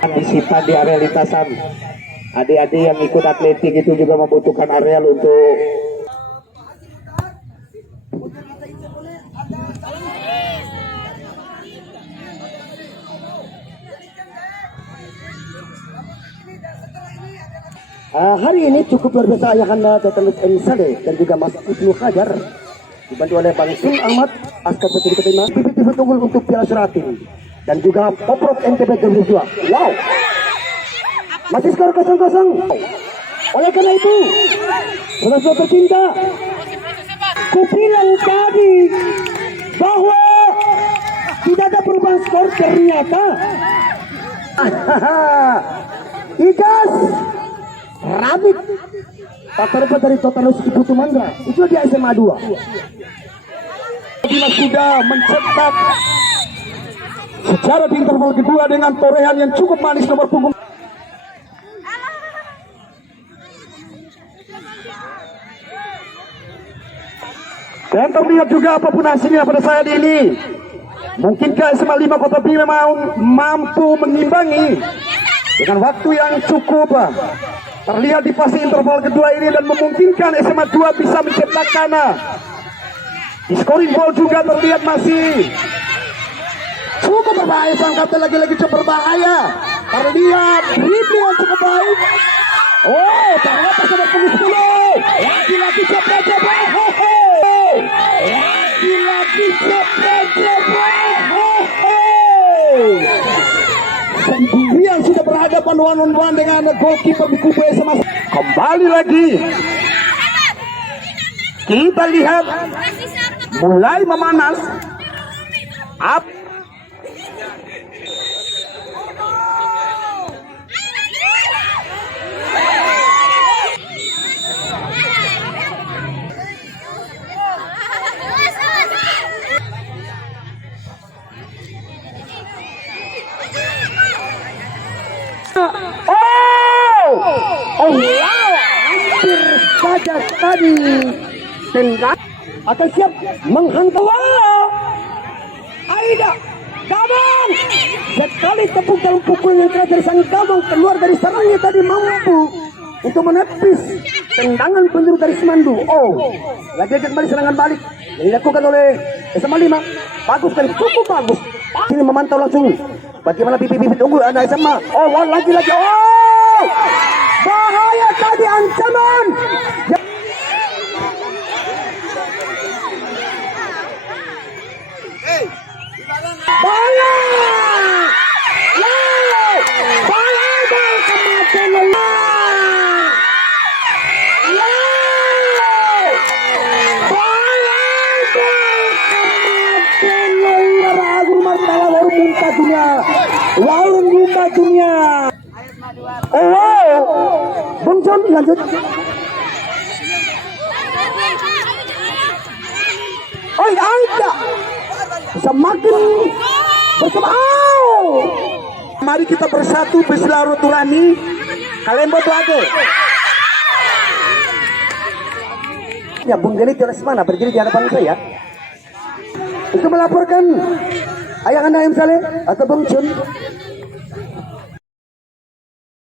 Antisipan di area lintasan. Adik-adik yang ikut atletik itu juga membutuhkan areal untuk hari ini cukup luar biasa ayahanda Tetanus M. Saleh dan juga Mas Ibnu Hajar dibantu oleh Bang Sul Ahmad Askar Petri Ketima PPT Tunggul untuk Piala Suratin dan juga Poprov NTB 2022. Wow, masih skor 0-0. Oleh karena itu, saudara tercinta, kubilang tadi bahwa tidak ada perubahan skor, ternyata Igas Ramit tak terlepas dari Totanus Putu Mandra itu di SMA 2. Bila sudah mencetak secara di interval kedua dengan torehan yang cukup manis nomor punggung. Dan terlihat juga apapun hasilnya pada saat ini, mungkinkah SMA 5 Kota Bima mampu mengimbangi dengan waktu yang cukup terlihat di fase interval kedua ini dan memungkinkan SMA 2 bisa mencetak kana. Di scoring ball juga terlihat masih cukup berbahaya, sang kapten lagi-lagi cukup berbahaya. Terlihat dribbling yang cukup baik. Oh, terlepas nomor punggung 10. Lagi-lagi cepet-cepet. Lagi-lagi cepet-cepet. Sendirian sudah berhadapan one on one dengan goalkeeper di kubu SMA. Kembali lagi kita lihat mulai memanas. Up. Oh wow, hampir saja tadi tendang akan siap menghantam. Aida Gabung sekali tepuk dalam pukul yang keras dari sang Gabung keluar dari sarangnya tadi mampu untuk menepis tendangan penjuru dari Semandu. Lagi-lagi kembali serangan balik yang dilakukan oleh SMA 5. Bagus sekali, cukup bagus. Ini memantau langsung bagaimana pipi-pipi tunggu anak SMA. Lagi-lagi. Bahaya tadi ancaman. Bahaya. Warung muka dunia. Bung John lanjut. Aida semakin bersama. Mari kita bersatu bersilaturahmi. Kalian butuh aja. Ya, Bung Deli terus mana berdiri di hadapan saya untuk melaporkan ayah anda yang saleh atau Bung Chun